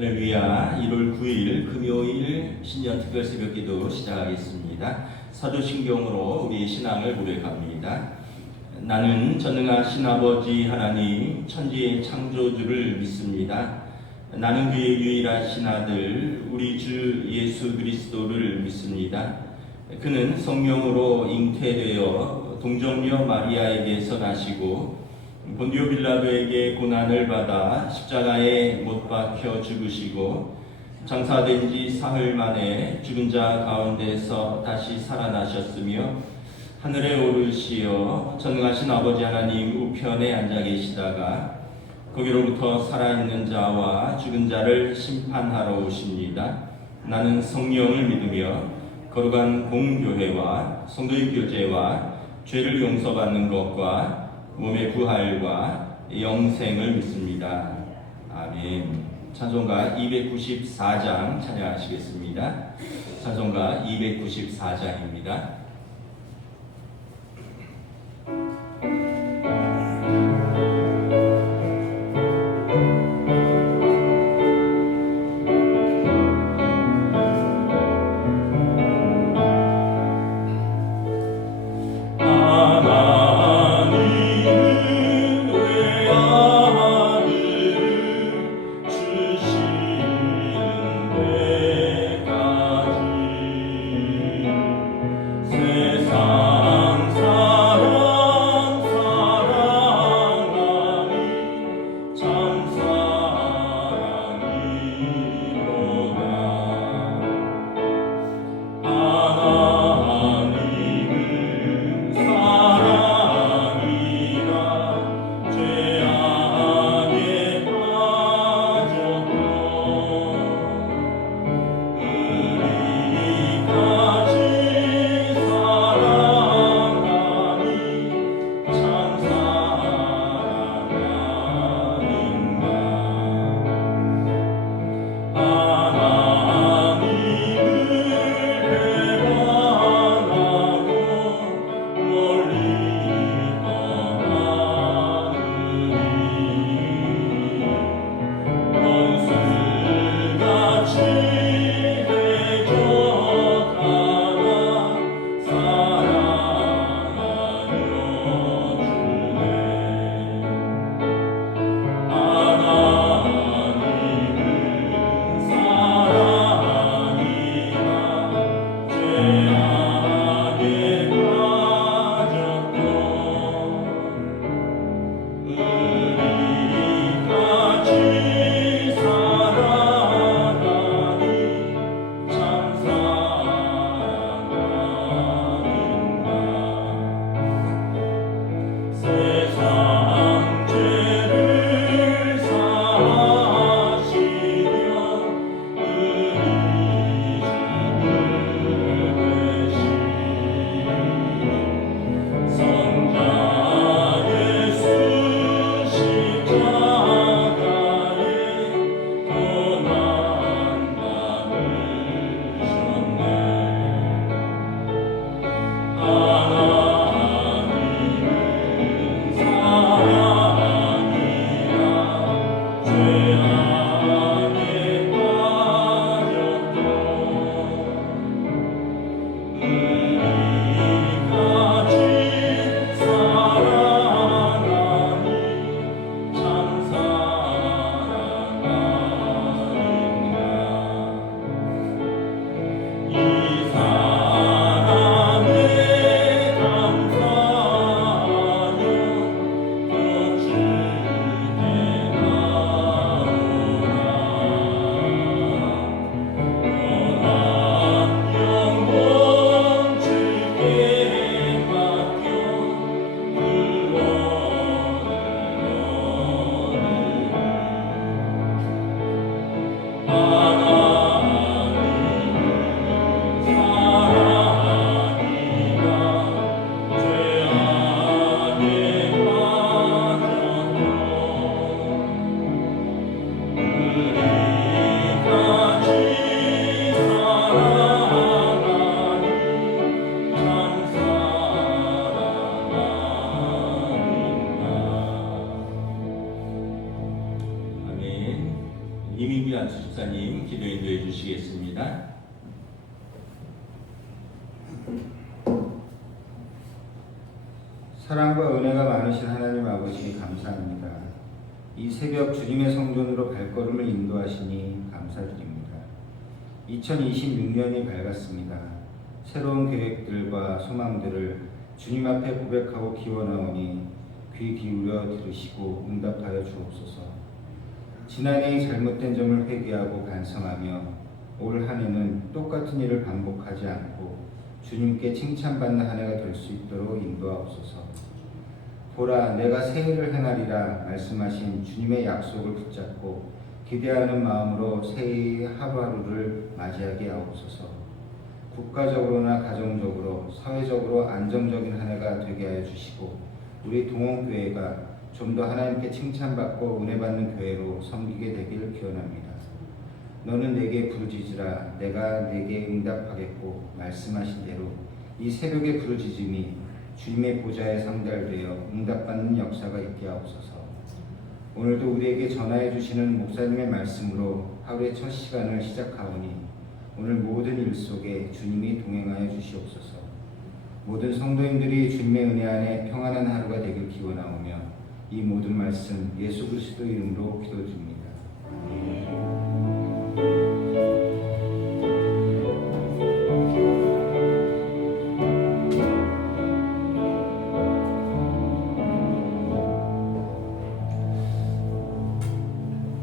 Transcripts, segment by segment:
할렐루야. 1월 9일 금요일 신년특별 새벽기도 시작하겠습니다. 사도신경으로 우리 신앙을 고백합니다. 나는 전능하신 아버지 하나님 천지의 창조주를 믿습니다. 나는 그의 유일하신 아들 우리 주 예수 그리스도를 믿습니다. 그는 성령으로 잉태되어 동정녀 마리아에게서 나시고 본디오 빌라도에게 고난을 받아 십자가에 못 박혀 죽으시고 장사된 지 사흘 만에 죽은 자 가운데서 다시 살아나셨으며 하늘에 오르시어 전능하신 아버지 하나님 우편에 앉아 계시다가 거기로부터 살아있는 자와 죽은 자를 심판하러 오십니다. 나는 성령을 믿으며 거룩한 공교회와 성도의 교제와 죄를 용서받는 것과 몸의 부활과 영생을 믿습니다. 아멘. 찬송가 294장 찬양하시겠습니다. 찬송가 294장입니다. 새 이민규 안수집사님 기도 인도해 주시겠습니다. 사랑과 은혜가 많으신 하나님 아버지 감사합니다. 이 새벽 주님의 성전으로 발걸음을 인도하시니 감사드립니다. 2026년이 밝았습니다. 새로운 계획들과 소망들을 주님 앞에 고백하고 기원하오니 귀 기울여 들으시고 응답하여 주옵소서. 지난해의 잘못된 점을 회개하고 반성하며 올 한 해는 똑같은 일을 반복하지 않고 주님께 칭찬받는 한 해가 될 수 있도록 인도하옵소서. 보라, 내가 새 일을 행하리라 말씀하신 주님의 약속을 붙잡고 기대하는 마음으로 새해의 하루하루를 맞이하게 하옵소서. 국가적으로나 가정적으로 사회적으로 안정적인 한 해가 되게 하여 주시고 우리 동원교회가 좀 더 하나님께 칭찬받고 은혜받는 교회로 섬기게 되기를 기원합니다. 너는 내게 부르짖으라 내가 내게 응답하겠고 말씀하신 대로 이 새벽의 부르짖음이 주님의 보좌에 상달되어 응답받는 역사가 있게 하옵소서. 오늘도 우리에게 전하여 주시는 목사님의 말씀으로 하루의 첫 시간을 시작하오니 오늘 모든 일 속에 주님이 동행하여 주시옵소서. 모든 성도님들이 주님의 은혜 안에 평안한 하루가 되길 기원하오며 이 모든 말씀 예수 그리스도 이름으로 기도드립니다.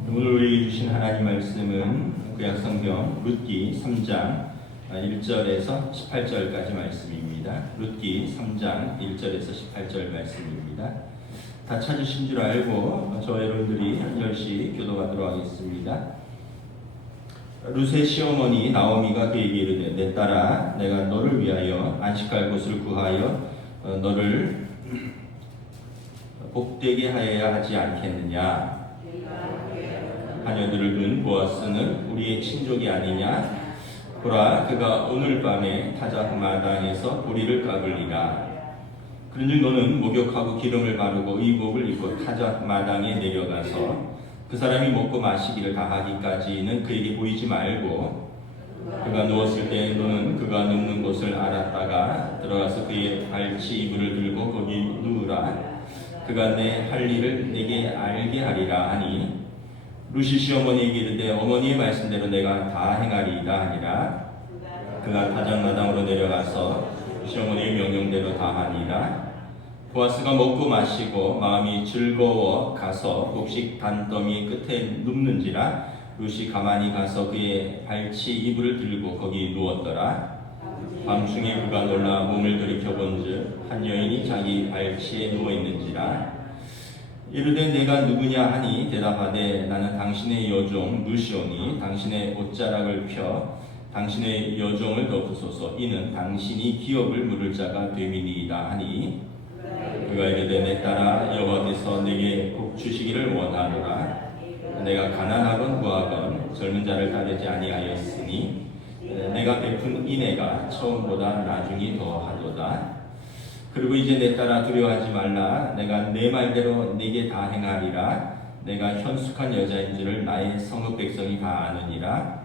오늘 우리에게 주신 하나님 말씀은 구약성경 룻기 3장 1절에서 18절까지 말씀입니다. 룻기 3장 1절에서 18절 말씀입니다. 다 찾으신 줄 알고 저 여러분들이 한 절씩 교도하도록 하겠습니다. 룻의 시어머니 나오미가 그에게 이르되 내 딸아 내가 너를 위하여 안식할 곳을 구하여 너를 복되게 하여야 하지 않겠느냐. 하녀들을 둔 보아스는 우리의 친족이 아니냐. 보라 그가 오늘 밤에 타작 마당에서 보리를 깎으리라. 그런즉 너는 목욕하고 기름을 바르고 의복을 입고 타작 마당에 내려가서 그 사람이 먹고 마시기를 다 하기까지는 그에게 보이지 말고 그가 누웠을 때 너는 그가 눕는 곳을 알았다가 들어가서 그의 발치 이불을 들고 거기 누우라. 그가 내 할 일을 내게 알게 하리라 하니 룻이 시어머니에게 이르되 어머니의 말씀대로 내가 다 행하리이다 하니라. 그가 타작마당으로 내려가서 시어머니의 명령대로 다 하니라. 보아스가 먹고 마시고 마음이 즐거워 가서 곡식 단더미 끝에 눕는지라. 룻이 가만히 가서 그의 발치 이불을 들고 거기 누웠더라. 밤중에 그가 놀라 몸을 돌이켜본즉 한 여인이 자기 발치에 누워있는지라. 이르되 내가 누구냐 하니 대답하되 나는 당신의 여종 룻이오니 당신의 옷자락을 펴 당신의 여종을 덮으소서. 이는 당신이 기업을 물을 자가 됨이니이다 하니 그가 이르되 내 딸아 여호와께서 내게 복 주시기를 원하노라. 내가 가난하건 부하건 젊은 자를 따르지 아니하였으니 내가 베푼 인애가 처음보다 나중이 더하도다. 그리고 이제 내 딸아 두려워하지 말라. 내가 내 말대로 네게 다 행하리라. 내가 현숙한 여자인 줄을 나의 성읍 백성이 다 아느니라.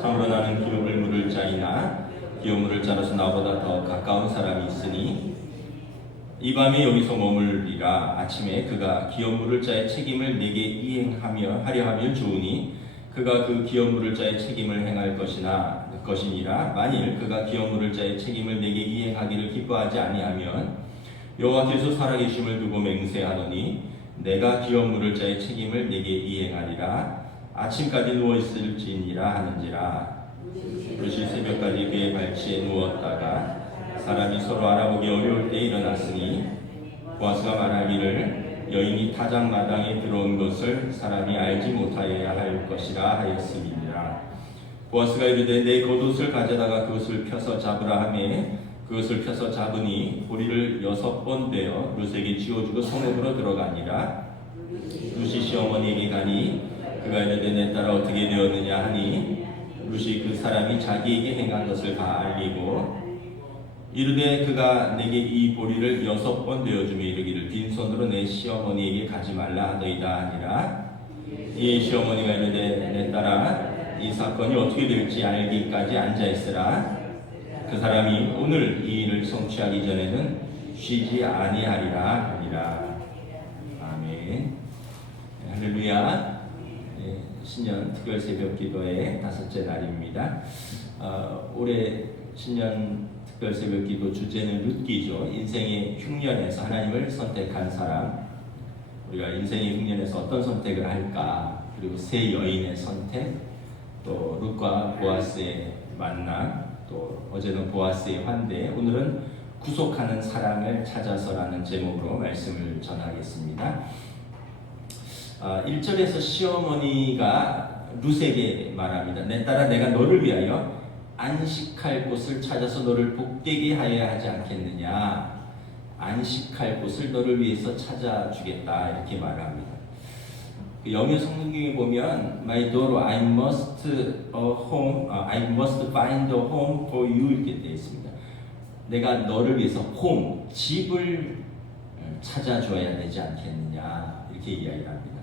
참으로 나는 기업을 물을 자이나 기업 물을 자로서 나보다 더 가까운 사람이 있으니 이 밤에 여기서 머물리라. 아침에 그가 기업 물을 자의 책임을 내게 이행하며 하려 하면 좋으니 그가 그 기업 물을 자의 책임을 행할 것이니라. 만일 그가 기업 물을 자의 책임을 내게 이행하기를 기뻐하지 아니하면 여호와께서 살아계심을 두고 맹세하노니 내가 기업 물을 자의 책임을 내게 이행하리라. 아침까지 누워있을지니라 하는지라. 룻이 새벽까지 그의 발치에 누웠다가 사람이 서로 알아보기 어려울 때 일어났으니 보아스가 말하기를 여인이 타작 마당에 들어온 것을 사람이 알지 못하여야 할 것이라 하였음이니라. 보아스가 이르되 내 겉옷을 가져다가 그것을 펴서 잡으라 하매 그것을 펴서 잡으니 보리를 6번 되어 룻에게 쥐어주고 성읍으로 들어가니라. 룻이 시어머니에게 가니 그가 이르되 내 딸아 어떻게 되었느냐 하니 룻이 그 사람이 자기에게 행한 것을 다 알리고 이르되 그가 내게 이 보리를 6번 되어주며 이르기를 빈손으로 내 시어머니에게 가지 말라 하더이다 하니라. 이 시어머니가 이르되 따라 이 사건이 어떻게 될지 알기까지 앉아 있으라. 그 사람이 오늘 이 일을 성취하기 전에는 쉬지 아니하리라 하니라. 아멘. 할렐루야. 신년 특별 새벽 기도의 5째 날입니다. 올해 신년 특별 새벽 기도 주제는 룻기죠. 인생의 흉년에서 하나님을 선택한 사람. 우리가 인생의 흉년에서 어떤 선택을 할까? 그리고 세 여인의 선택, 또 룻과 보아스의 만남, 또 어제는 보아스의 환대, 오늘은 구속하는 사랑을 찾아서라는 제목으로 말씀을 전하겠습니다. 1절에서 시어머니가 룻에게 말합니다. 내 딸아, 내가 너를 위하여 안식할 곳을 찾아서 너를 복되게 하여야 하지 않겠느냐. 안식할 곳을 너를 위해서 찾아주겠다, 이렇게 말합니다. 영어 성경에 보면 My daughter, I must find a home for you, 이렇게 되어 있습니다. 내가 너를 위해서 home, 집을 찾아줘야 되지 않겠느냐, 이렇게 이야기를 합니다.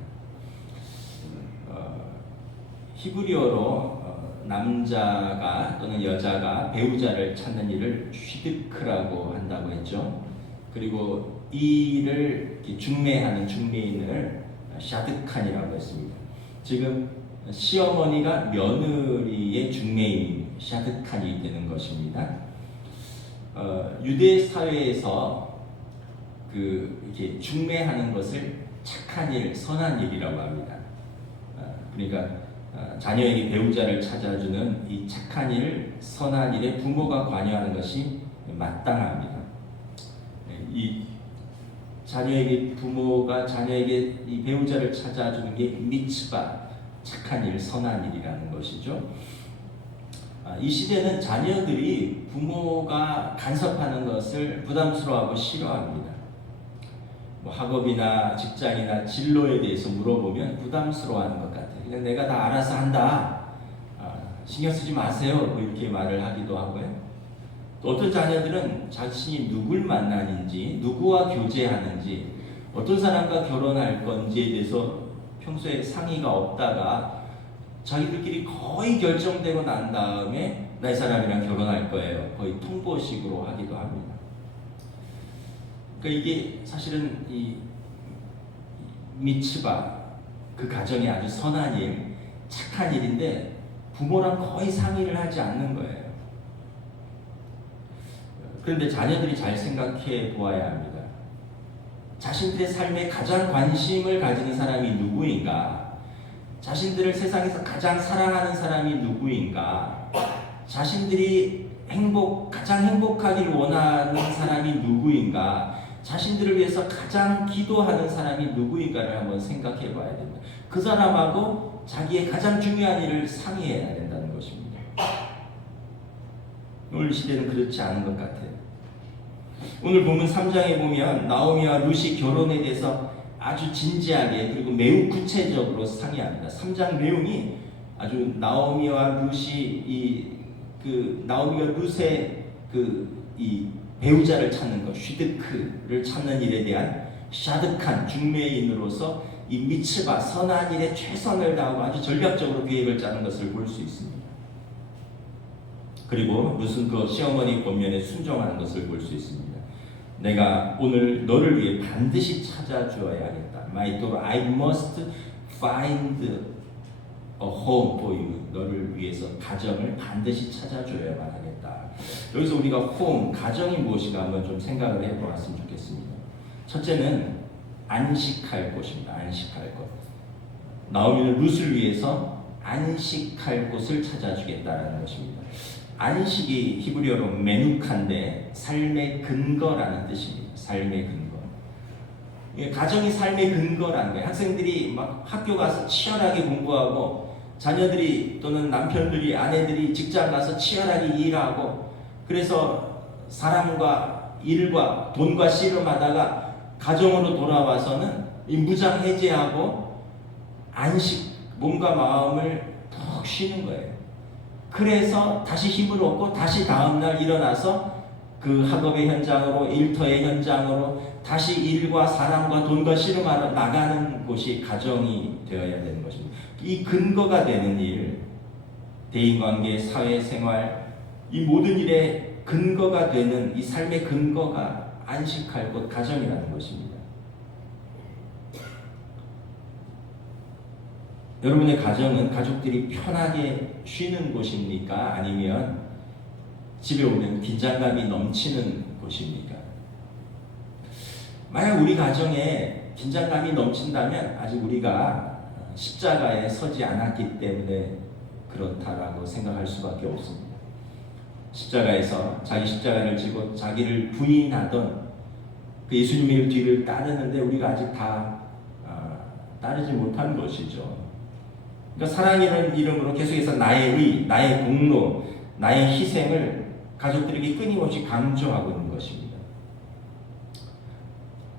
히브리어로 남자가 또는 여자가 배우자를 찾는 일을 휘드크라고 한다고 했죠. 그리고 이 일을 중매하는 중매인을 샤드칸이라고 했습니다. 지금 시어머니가 며느리의 중매인 샤드칸이 되는 것입니다. 유대 사회에서 이렇게 중매하는 것을 착한 일, 선한 일이라고 합니다. 그러니까 자녀에게 배우자를 찾아주는 이 착한 일, 선한 일에 부모가 관여하는 것이 마땅합니다. 이 자녀에게 부모가 자녀에게 이 배우자를 찾아주는 게 미츠바, 착한 일, 선한 일이라는 것이죠. 이 시대는 자녀들이 부모가 간섭하는 것을 부담스러워하고 싫어합니다. 학업이나 직장이나 진로에 대해서 물어보면 부담스러워하는 것 같아요. 그냥 내가 다 알아서 한다. 신경 쓰지 마세요. 이렇게 말을 하기도 하고요. 또 어떤 자녀들은 자신이 누굴 만나는지, 누구와 교제하는지, 어떤 사람과 결혼할 건지에 대해서 평소에 상의가 없다가 자기들끼리 거의 결정되고 난 다음에 나 이 사람이랑 결혼할 거예요. 거의 통보식으로 하기도 합니다. 그러니까 이게 사실은 이 미츠바, 그 가정이 아주 선한 일, 착한 일인데 부모랑 거의 상의를 하지 않는 거예요. 그런데 자녀들이 잘 생각해 보아야 합니다. 자신들의 삶에 가장 관심을 가지는 사람이 누구인가? 자신들을 세상에서 가장 사랑하는 사람이 누구인가? 자신들이 가장 행복하길 원하는 사람이 누구인가? 자신들을 위해서 가장 기도하는 사람이 누구인가를 한번 생각해 봐야 됩니다. 그 사람하고 자기의 가장 중요한 일을 상의해야 된다는 것입니다. 오늘 시대는 그렇지 않은 것 같아요. 오늘 본문 3장에 보면 나오미와 룻이 결혼에 대해서 아주 진지하게 그리고 매우 구체적으로 상의합니다. 3장 내용이 아주 나오미와 룻이 나오미가 룻의 이 배우자를 찾는 것, 휘드크를 찾는 일에 대한 샤드칸 중매인으로서 이 미츠바, 선한 일에 최선을 다하고 아주 전략적으로 계획을 짜는 것을 볼 수 있습니다. 그리고 룻은 그 시어머니 권면에 순종하는 것을 볼 수 있습니다. 내가 오늘 너를 위해 반드시 찾아주어야겠다. My daughter, I must find a home for you. 너를 위해서 가정을 반드시 찾아줘야만 하겠다. 여기서 우리가 home, 가정이 무엇인가 한번 좀 생각을 해보았으면 좋겠습니다. 첫째는 안식할 곳입니다. 안식할 곳. 나오미는 룻을 위해서 안식할 곳을 찾아주겠다라는 것입니다. 안식이 히브리어로 메누카인데 삶의 근거라는 뜻입니다. 삶의 근거. 가정이 삶의 근거라는 거예요. 학생들이 막 학교 가서 치열하게 공부하고 자녀들이 또는 남편들이 아내들이 직장 가서 치열하게 일하고 그래서 사람과 일과 돈과 씨름하다가 가정으로 돌아와서는 이 무장해제하고 안식, 몸과 마음을 푹 쉬는 거예요. 그래서 다시 힘을 얻고 다시 다음날 일어나서 그 학업의 현장으로, 일터의 현장으로 다시 일과 사람과 돈과 씨름하러 나가는 곳이 가정이 되어야 되는 것입니다. 이 근거가 되는 일, 대인관계, 사회생활, 이 모든 일의 근거가 되는 이 삶의 근거가 안식할 곳 가정이라는 것입니다. 여러분의 가정은 가족들이 편하게 쉬는 곳입니까? 아니면 집에 오면 긴장감이 넘치는 곳입니까? 만약 우리 가정에 긴장감이 넘친다면 아직 우리가 십자가에 서지 않았기 때문에 그렇다라고 생각할 수밖에 없습니다. 십자가에서 자기 십자가를 지고 자기를 부인하던 그 예수님의 뒤를 따르는데 우리가 아직 다 따르지 못한 것이죠. 그러니까 사랑이라는 이름으로 계속해서 나의 의, 나의 공로, 나의 희생을 가족들에게 끊임없이 강조하고 있는 것입니다.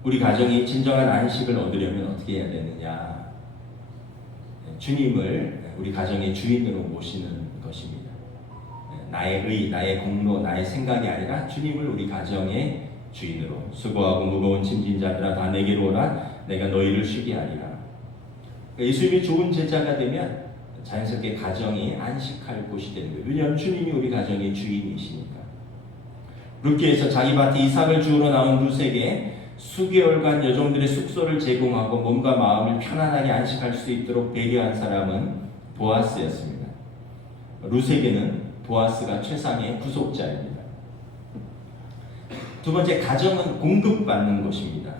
우리 가정이 진정한 안식을 얻으려면 어떻게 해야 되느냐? 주님을 우리 가정의 주인으로 모시는 것입니다. 나의 의, 나의 공로, 나의 생각이 아니라 주님을 우리 가정의 주인으로. 수고하고 무거운 짐진 자들아 다 내게로 오라 내가 너희를 쉬게 하리라. 예수님이 좋은 제자가 되면 자연스럽게 가정이 안식할 곳이 되는 거예요. 왜냐하면 주님이 우리 가정의 주인이시니까. 룻기에서 자기 밭에 이삭을 주우러 나온 룻에게 수개월간 여종들의 숙소를 제공하고 몸과 마음을 편안하게 안식할 수 있도록 배려한 사람은 보아스였습니다. 룻에게는 보아스가 최상의 구속자입니다. 두 번째, 가정은 공급받는 곳입니다.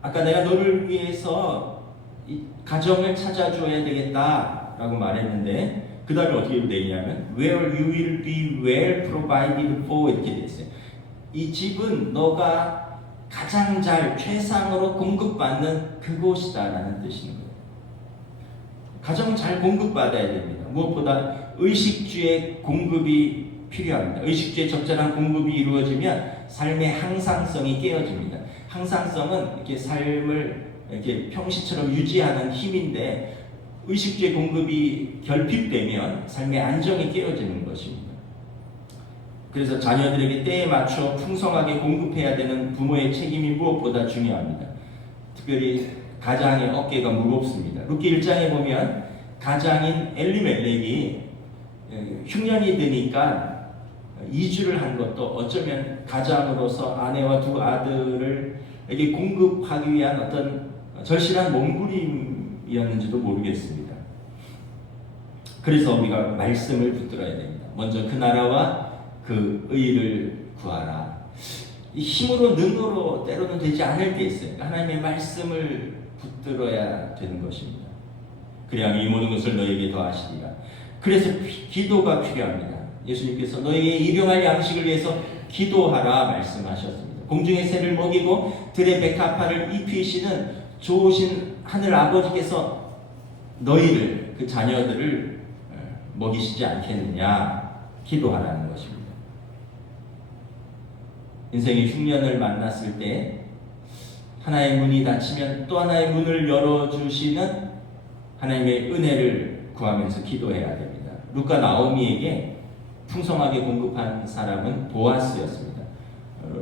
아까 내가 너를 위해서 이 가정을 찾아줘야 되겠다라고 말했는데 그 다음에 어떻게 되냐면 where you will be well provided for 이렇게 돼 있어요. 이 집은 너가 가장 잘 최상으로 공급받는 그곳이다라는 뜻인 거예요. 가정은 잘 공급받아야 됩니다. 무엇보다 의식주의 공급이 필요합니다. 의식주의 적절한 공급이 이루어지면 삶의 항상성이 깨어집니다. 항상성은 이렇게 삶을 이렇게 평시처럼 유지하는 힘인데 의식주의 공급이 결핍되면 삶의 안정이 깨어지는 것입니다. 그래서 자녀들에게 때에 맞춰 풍성하게 공급해야 되는 부모의 책임이 무엇보다 중요합니다. 특별히 가장의 어깨가 무겁습니다. 룻기 1장에 보면 가장인 엘리멜렉이 흉년이 드니까 이주를 한 것도 어쩌면 가장으로서 아내와 두 아들을 에게 공급하기 위한 어떤 절실한 몸부림이었는지도 모르겠습니다. 그래서 우리가 말씀을 붙들어야 됩니다. 먼저 그 나라와 그 의를 구하라. 이 힘으로 능으로 때로는 되지 않을 때 있어요. 하나님의 말씀을 붙들어야 되는 것입니다. 그래야 이 모든 것을 너에게 더하시리라. 그래서 기도가 필요합니다. 예수님께서 너에게 일용할 양식을 위해서 기도하라 말씀하셨습니다. 공중의 새를 먹이고 들의 백합화를 입히시는 좋으신 하늘 아버지께서 너희를 그 자녀들을 먹이시지 않겠느냐 기도하라는 것입니다. 인생의 흉년을 만났을 때 하나의 문이 닫히면 또 하나의 문을 열어주시는 하나님의 은혜를 구하면서 기도해야 됩니다. 룻과 나오미에게 풍성하게 공급한 사람은 보아스였습니다.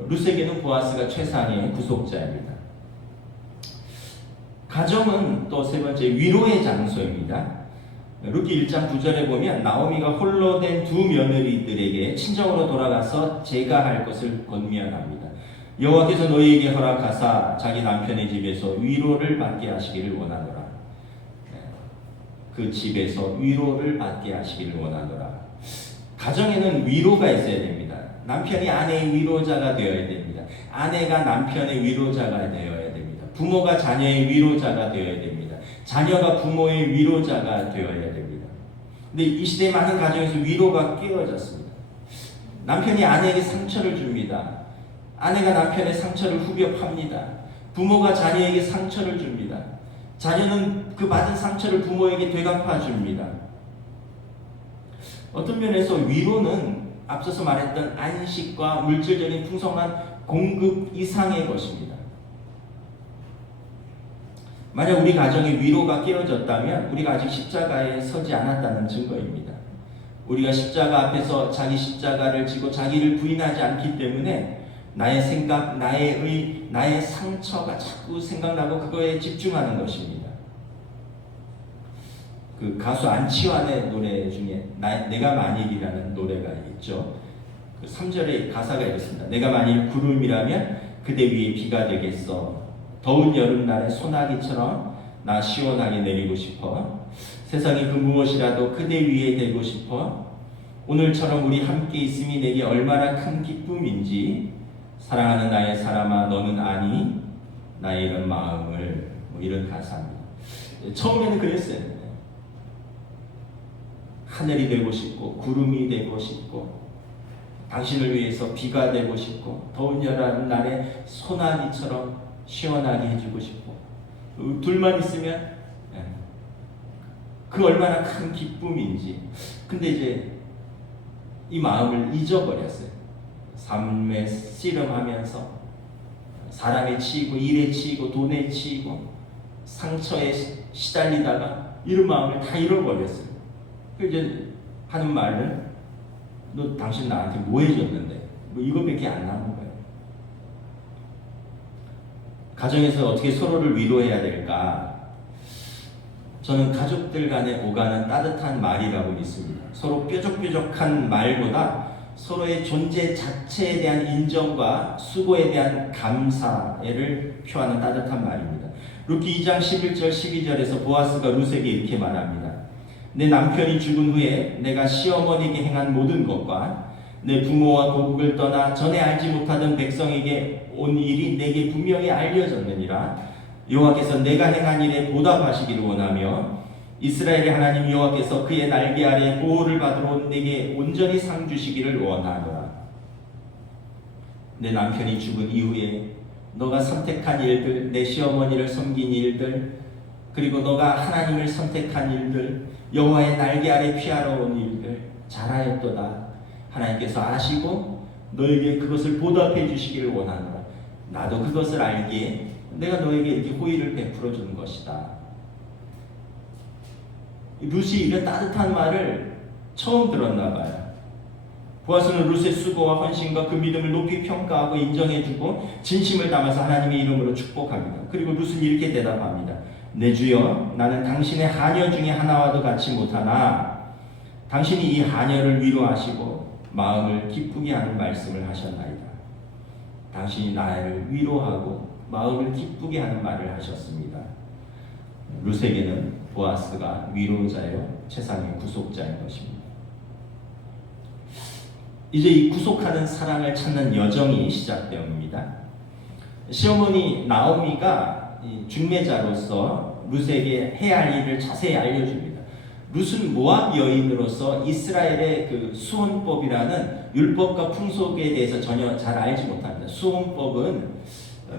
룻에게는 보아스가 최상의 구속자입니다. 가정은 또 세 번째 위로의 장소입니다. 룻기 1장 9절에 보면 나오미가 홀로 된 두 며느리들에게 친정으로 돌아가서 제가 할 것을 권면합니다. 여호와께서 너희에게 허락하사 자기 남편의 집에서 위로를 받게 하시기를 원하노라. 그 집에서 위로를 받게 하시기를 원하노라. 가정에는 위로가 있어야 됩니다. 남편이 아내의 위로자가 되어야 됩니다. 아내가 남편의 위로자가 되어야 됩니다. 부모가 자녀의 위로자가 되어야 됩니다. 자녀가 부모의 위로자가 되어야 됩니다. 근데 이 시대의 많은 가정에서 위로가 깨어졌습니다. 남편이 아내에게 상처를 줍니다. 아내가 남편의 상처를 후벼팝니다. 부모가 자녀에게 상처를 줍니다. 자녀는 그 받은 상처를 부모에게 되갚아 줍니다. 어떤 면에서 위로는 앞서서 말했던 안식과 물질적인 풍성한 공급 이상의 것입니다. 만약 우리 가정의 위로가 깨어졌다면 우리가 아직 십자가에 서지 않았다는 증거입니다. 우리가 십자가 앞에서 자기 십자가를 지고 자기를 부인하지 않기 때문에 나의 생각, 나의 의, 나의 상처가 자꾸 생각나고 그거에 집중하는 것입니다. 그 가수 안치환의 노래 중에 내가 만일이라는 노래가 있죠. 그 3절의 가사가 이렇습니다. 내가 만일 구름이라면 그대 위에 비가 되겠어. 더운 여름날에 소나기처럼 나 시원하게 내리고 싶어. 세상에 그 무엇이라도 그대 위에 되고 싶어. 오늘처럼 우리 함께 있음이 내게 얼마나 큰 기쁨인지. 사랑하는 나의 사람아 너는 아니 나의 이런 마음을. 뭐 이런 가사입니다. 처음에는 그랬어요. 하늘이 되고 싶고 구름이 되고 싶고 당신을 위해서 비가 되고 싶고 더운 여름날에 소나기처럼 시원하게 해주고 싶고 둘만 있으면 그 얼마나 큰 기쁨인지. 근데 이제 이 마음을 잊어버렸어요. 삶에 씨름하면서 사람에 치이고 일에 치이고 돈에 치이고 상처에 시달리다가 이런 마음을 다 잃어버렸어요. 이제 하는 말은 너 당신 나한테 뭐 해줬는데 뭐 이거밖에 안 남은 거예요. 가정에서 어떻게 서로를 위로해야 될까? 저는 가족들 간에 오가는 따뜻한 말이라고 믿습니다. 서로 뾰족뾰족한 말보다 서로의 존재 자체에 대한 인정과 수고에 대한 감사를 표하는 따뜻한 말입니다. 룻기 2장 11절 12절에서 보아스가 룻에게 이렇게 말합니다. 내 남편이 죽은 후에 내가 시어머니에게 행한 모든 것과 내 부모와 고국을 떠나 전에 알지 못하던 백성에게 온 일이 내게 분명히 알려졌느니라. 여호와께서 내가 행한 일에 보답하시기를 원하며 이스라엘의 하나님 여호와께서 그의 날개 아래 보호를 받으러 온 내게 온전히 상 주시기를 원하노라. 내 남편이 죽은 이후에 너가 선택한 일들, 내 시어머니를 섬긴 일들, 그리고 너가 하나님을 선택한 일들, 여호와의 날개 아래 피하러 온 일들 잘하였도다. 하나님께서 아시고 너에게 그것을 보답해 주시기를 원하노라. 나도 그것을 알기에 내가 너에게 이렇게 호의를 베풀어 주는 것이다. 룻이 이런 따뜻한 말을 처음 들었나 봐요. 보아스는 룻의 수고와 헌신과 그 믿음을 높이 평가하고 인정해주고 진심을 담아서 하나님의 이름으로 축복합니다. 그리고 룻은 이렇게 대답합니다. 내 주여, 나는 당신의 하녀 중에 하나와도 같이 못하나 당신이 이 하녀를 위로하시고 마음을 기쁘게 하는 말씀을 하셨나이다. 당신이 나를 위로하고 마음을 기쁘게 하는 말을 하셨습니다. 룻에게는 보아스가 위로자요 세상의 구속자인 것입니다. 이제 이 구속하는 사랑을 찾는 여정이 시작되옵니다. 시어머니 나오미가 중매자로서 룻에게 해야 할 일을 자세히 알려줍니다. 룻은 모압 여인으로서 이스라엘의 그 수혼법이라는 율법과 풍속에 대해서 전혀 잘 알지 못합니다. 수혼법은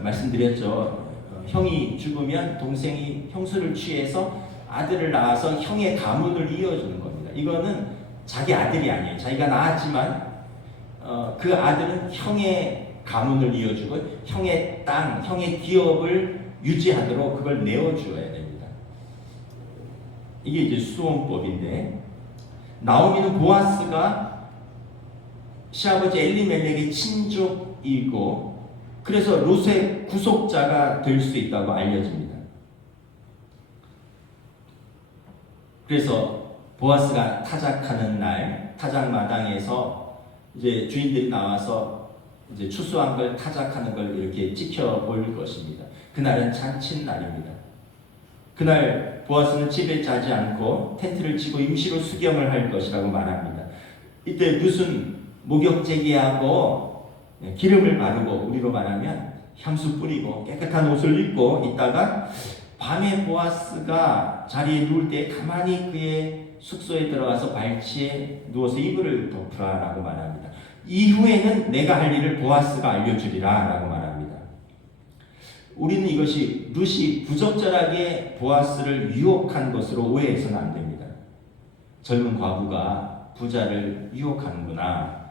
말씀드렸죠. 형이 죽으면 동생이 형수를 취해서 아들을 낳아서 형의 가문을 이어주는 겁니다. 이거는 자기 아들이 아니에요. 자기가 낳았지만 그 아들은 형의 가문을 이어주고 형의 땅, 형의 기업을 유지하도록 그걸 내어주어야 됩니다. 이게 이제 수혼법인데 나오미는 보아스가 시아버지 엘리멜렉의 친족이고 그래서 룻의 구속자가 될 수 있다고 알려집니다. 그래서 보아스가 타작하는 날 타작마당에서 이제 주인들이 나와서 이제 추수한 걸 타작하는 걸 이렇게 지켜볼 것입니다. 그날은 잔칫날입니다. 그날 보아스는 집에 자지 않고 텐트를 치고 임시로 수경을 할 것이라고 말합니다. 이때 룻은 목욕제기하고 기름을 바르고 우리로 말하면 향수 뿌리고 깨끗한 옷을 입고 있다가 밤에 보아스가 자리에 누울 때 가만히 그의 숙소에 들어가서 발치에 누워서 이불을 덮으라라고 말합니다. 이후에는 내가 할 일을 보아스가 알려주리라 라고 말합니다. 우리는 이것이 룻이 부적절하게 보아스를 유혹한 것으로 오해해서는 안 됩니다. 젊은 과부가 부자를 유혹하는구나.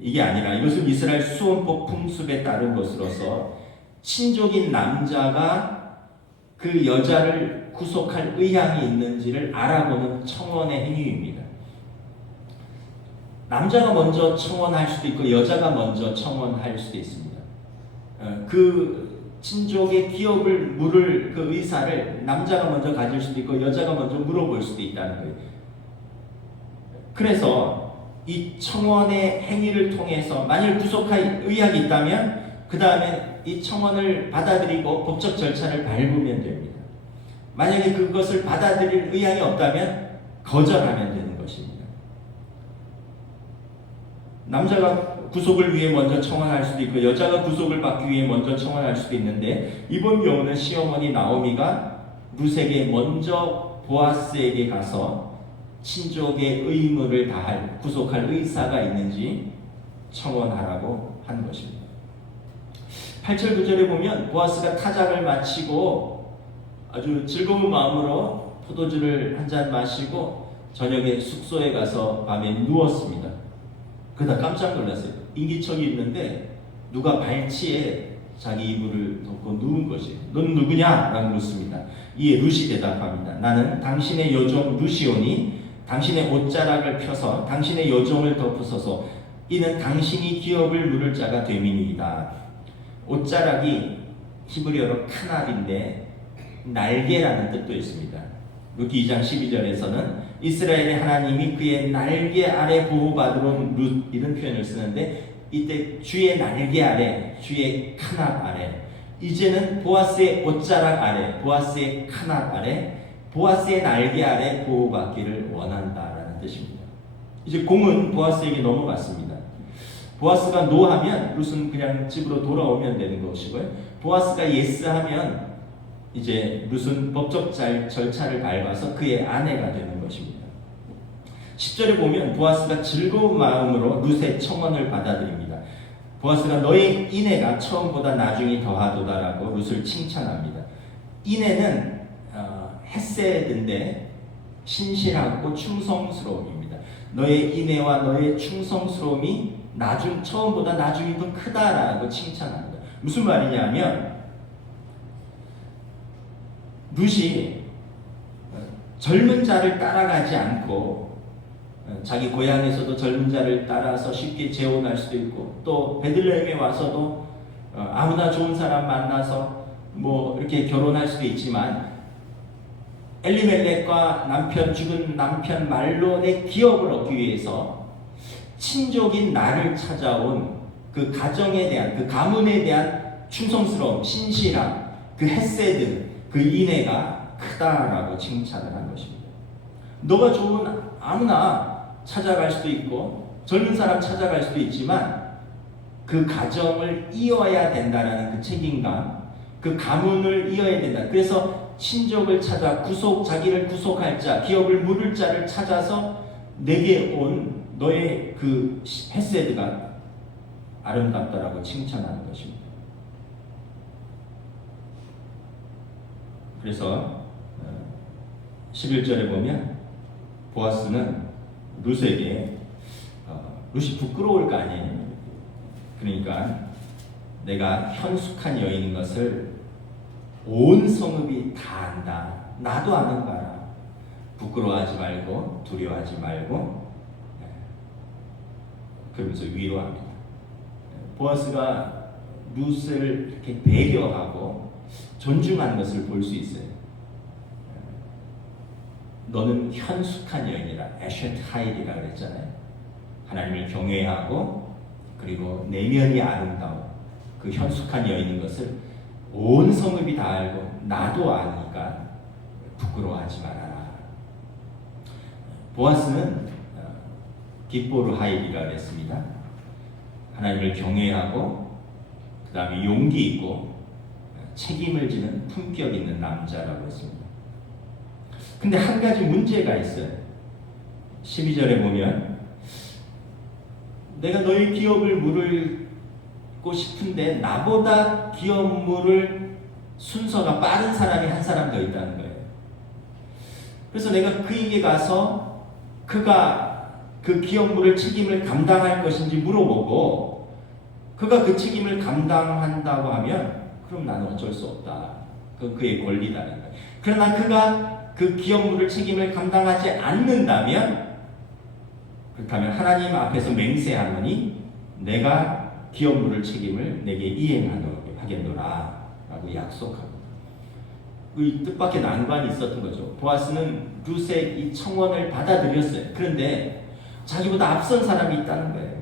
이게 아니라 이것은 이스라엘 수혼법 풍습에 따른 것으로서 친족인 남자가 그 여자를 구속할 의향이 있는지를 알아보는 청원의 행위입니다. 남자가 먼저 청원할 수도 있고 여자가 먼저 청원할 수도 있습니다. 그 친족의 기업을 물을 그 의사를 남자가 먼저 가질 수도 있고 여자가 먼저 물어볼 수도 있다는 거예요. 그래서 이 청원의 행위를 통해서 만일 구속할 의학이 있다면 그 다음에 이 청원을 받아들이고 법적 절차를 밟으면 됩니다. 만약에 그것을 받아들일 의향이 없다면 거절하면 되는 것입니다. 남자가 구속을 위해 먼저 청원할 수도 있고 여자가 구속을 받기 위해 먼저 청원할 수도 있는데 이번 경우는 시어머니 나오미가 룻에게 먼저 보아스에게 가서 친족의 의무를 다할 구속할 의사가 있는지 청원하라고 한 것입니다. 8절 9절에 보면 보아스가 타작을 마치고 아주 즐거운 마음으로 포도주를 한 잔 마시고 저녁에 숙소에 가서 밤에 누웠습니다. 그러다 깜짝 놀랐어요. 인기척이 있는데 누가 발치에 자기 이불을 덮고 누운 것이에요. 넌 누구냐? 라고 묻습니다. 이에 룻이 대답합니다. 나는 당신의 여종 룻이오니 당신의 옷자락을 펴서 당신의 여종을 덮으소서. 이는 당신이 기업을 물을 자가 됨이니이다. 옷자락이 히브리어로 카날인데 날개라는 뜻도 있습니다. 루키 2장 12절에서는 이스라엘의 하나님이 그의 날개 아래 보호받으러 온 룻 이런 표현을 쓰는데 이때 주의 날개 아래, 주의 카날 아래, 이제는 보아스의 옷자락 아래, 보아스의 카날 아래, 보아스의 날개 아래 보호받기를 원한다라는 뜻입니다. 이제 공은 보아스에게 넘어갔습니다. 보아스가 노하면 룻은 그냥 집으로 돌아오면 되는 것이고요. 보아스가 예스하면 이제 룻은 법적 절차를 밟아서 그의 아내가 되는 것입니다. 10절에 보면 보아스가 즐거운 마음으로 룻의 청원을 받아들입니다. 보아스가 너의 인애가 처음보다 나중이 더하도다라고 룻을 칭찬합니다. 인애는 헤세드인데 신실하고 충성스러움입니다. 너의 인애와 너의 충성스러움이 처음보다 나중이 더 크다라고 칭찬합니다. 무슨 말이냐면 룻이 젊은 자를 따라가지 않고 자기 고향에서도 젊은 자를 따라서 쉽게 재혼할 수도 있고 또 베들레헴에 와서도 아무나 좋은 사람 만나서 뭐 이렇게 결혼할 수도 있지만 엘리멜렉과 죽은 남편 말론의 기업을 얻기 위해서 친족인 나를 찾아온 그 가정에 대한 그 가문에 대한 충성스러움, 신실함, 그 헤세드, 그 인애가 크다라고 칭찬을 한 것입니다. 너가 좋은 아무나 찾아갈 수도 있고 젊은 사람 찾아갈 수도 있지만 그 가정을 이어야 된다라는 그 책임감, 그 가문을 이어야 된다. 그래서 친족을 찾아 자기를 구속할 자, 기업을 물을 자를 찾아서 내게 온 너의 그 헤세드가 아름답다라고 칭찬하는 것입니다. 그래서 11절에 보면 보아스는 룻에게 룻이 부끄러울 거 아니에요. 그러니까 내가 현숙한 여인인 것을 온 성읍이 다 안다. 나도 아는 바라. 부끄러워하지 말고 두려워하지 말고 그러면서 위로합니다. 보아스가 룻을 이렇게 배려하고 존중하는 것을 볼 수 있어요. 너는 현숙한 여인이라, 에셋 하일이라 그랬잖아요. 하나님을 경외하고 그리고 내면이 아름다운 그 현숙한 여인인 것을 온 성읍이 다 알고 나도 아니까 부끄러워하지 말아라. 보아스는 깃보르 하일이라 그랬습니다. 하나님을 경외하고 그 다음에 용기 있고 책임을 지는 품격 있는 남자라고 했습니다. 근데 한 가지 문제가 있어요. 12절에 보면 내가 너희 기업을 물고 싶은데 나보다 기업 물을 순서가 빠른 사람이 한 사람 더 있다는 거예요. 그래서 내가 그에게 가서 그가 그 기업 물을 책임을 감당할 것인지 물어보고 그가 그 책임을 감당한다고 하면 그럼 나는 어쩔 수 없다. 그건 그의 권리다는 거예요. 그러나 그가 그 기업물을 책임을 감당하지 않는다면 그렇다면 하나님 앞에서 맹세하노니 내가 기업물을 책임을 내게 이행하겠노라 라고 주겠다라고 약속합니다. 이 뜻밖의 난관이 있었던 거죠. 보아스는 룻의 이 청원을 받아들였어요. 그런데 자기보다 앞선 사람이 있다는 거예요.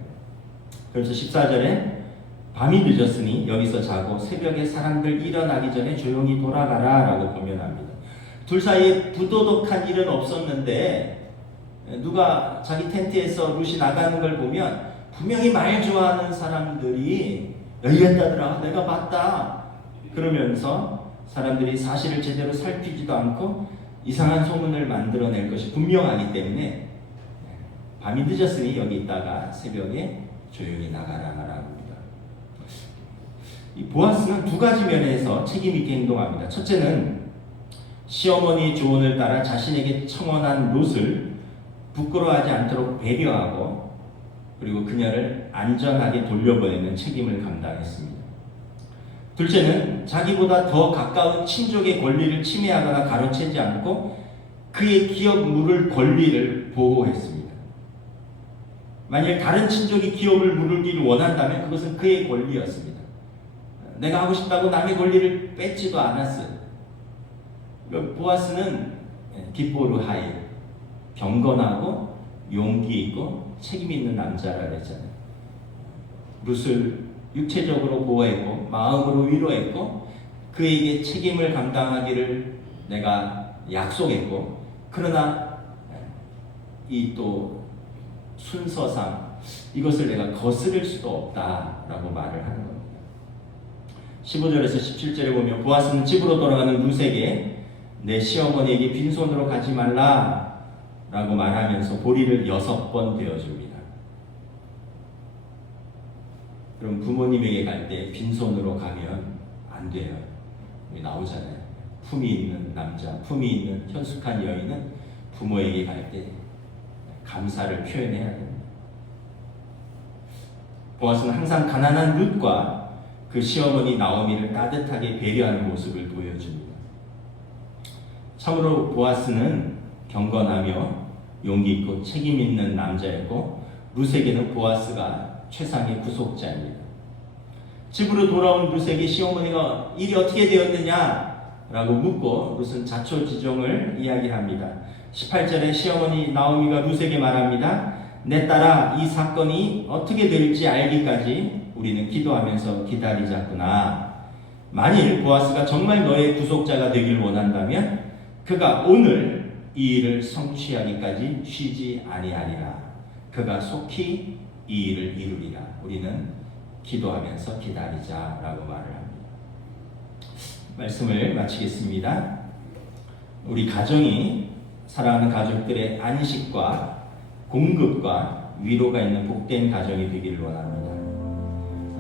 그래서 14절에 밤이 늦었으니 여기서 자고 새벽에 사람들 일어나기 전에 조용히 돌아가라 라고 권면합니다. 둘 사이에 부도덕한 일은 없었는데 누가 자기 텐트에서 룻이 나가는 걸 보면 분명히 말 좋아하는 사람들이 이랬다더라, 내가 봤다 그러면서 사람들이 사실을 제대로 살피지도 않고 이상한 소문을 만들어낼 것이 분명하기 때문에 밤이 늦었으니 여기 있다가 새벽에 조용히 나가라라고 합니다. 이 보아스는 두 가지 면에서 책임 있게 행동합니다. 첫째는 시어머니의 조언을 따라 자신에게 청혼한 롯을 부끄러워하지 않도록 배려하고 그리고 그녀를 안전하게 돌려보내는 책임을 감당했습니다. 둘째는 자기보다 더 가까운 친족의 권리를 침해하거나 가로채지 않고 그의 기업 물을 권리를 보호했습니다. 만약 다른 친족이 기업을 물기를 원한다면 그것은 그의 권리였습니다. 내가 하고 싶다고 남의 권리를 뺏지도 않았어요. 보아스는 기포르하이, 경건하고 용기 있고 책임 있는 남자라 그랬잖아요. 룻을 육체적으로 보호했고 마음으로 위로했고 그에게 책임을 감당하기를 내가 약속했고 그러나 이 또 순서상 이것을 내가 거스를 수도 없다라고 말을 하는 겁니다. 15절에서 17절에 보면 보아스는 집으로 돌아가는 룻에게 내 시어머니에게 빈손으로 가지 말라 라고 말하면서 보리를 6번 되어줍니다. 그럼 부모님에게 갈 때 빈손으로 가면 안 돼요. 나오잖아요. 품이 있는 남자, 품이 있는 현숙한 여인은 부모에게 갈 때 감사를 표현해야 됩니다. 보아스는 항상 가난한 룻과 그 시어머니 나오미를 따뜻하게 배려하는 모습을 보여줍니다. 참으로 보아스는 경건하며 용기 있고 책임 있는 남자였고 룻에게는 보아스가 최상의 구속자입니다. 집으로 돌아온 룻에게 시어머니가 일이 어떻게 되었느냐 라고 묻고 룻은 자초지종을 이야기합니다. 18절에 시어머니 나오미가 룻에게 말합니다. 내 딸아, 이 사건이 어떻게 될지 알기까지 우리는 기도하면서 기다리자꾸나. 만일 보아스가 정말 너의 구속자가 되길 원한다면 그가 오늘 이 일을 성취하기까지 쉬지 아니하리라. 그가 속히 이 일을 이루리라. 우리는 기도하면서 기다리자라고 말을 합니다. 말씀을 마치겠습니다. 우리 가정이 사랑하는 가족들의 안식과 공급과 위로가 있는 복된 가정이 되기를 원합니다.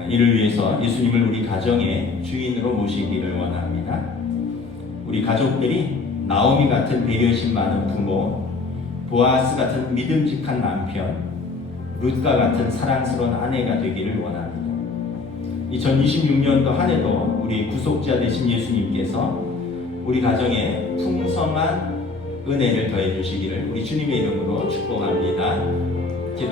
이를 위해서 예수님을 우리 가정의 주인으로 모시기를 원합니다. 우리 가족들이 나오미 같은 배려심 많은 부모, 보아스 같은 믿음직한 남편, 룻과 같은 사랑스러운 아내가 되기를 원합니다. 2026년도 한 해도 우리 구속자 되신 예수님께서 우리 가정에 풍성한 은혜를 더해 주시기를 우리 주님의 이름으로 축복합니다.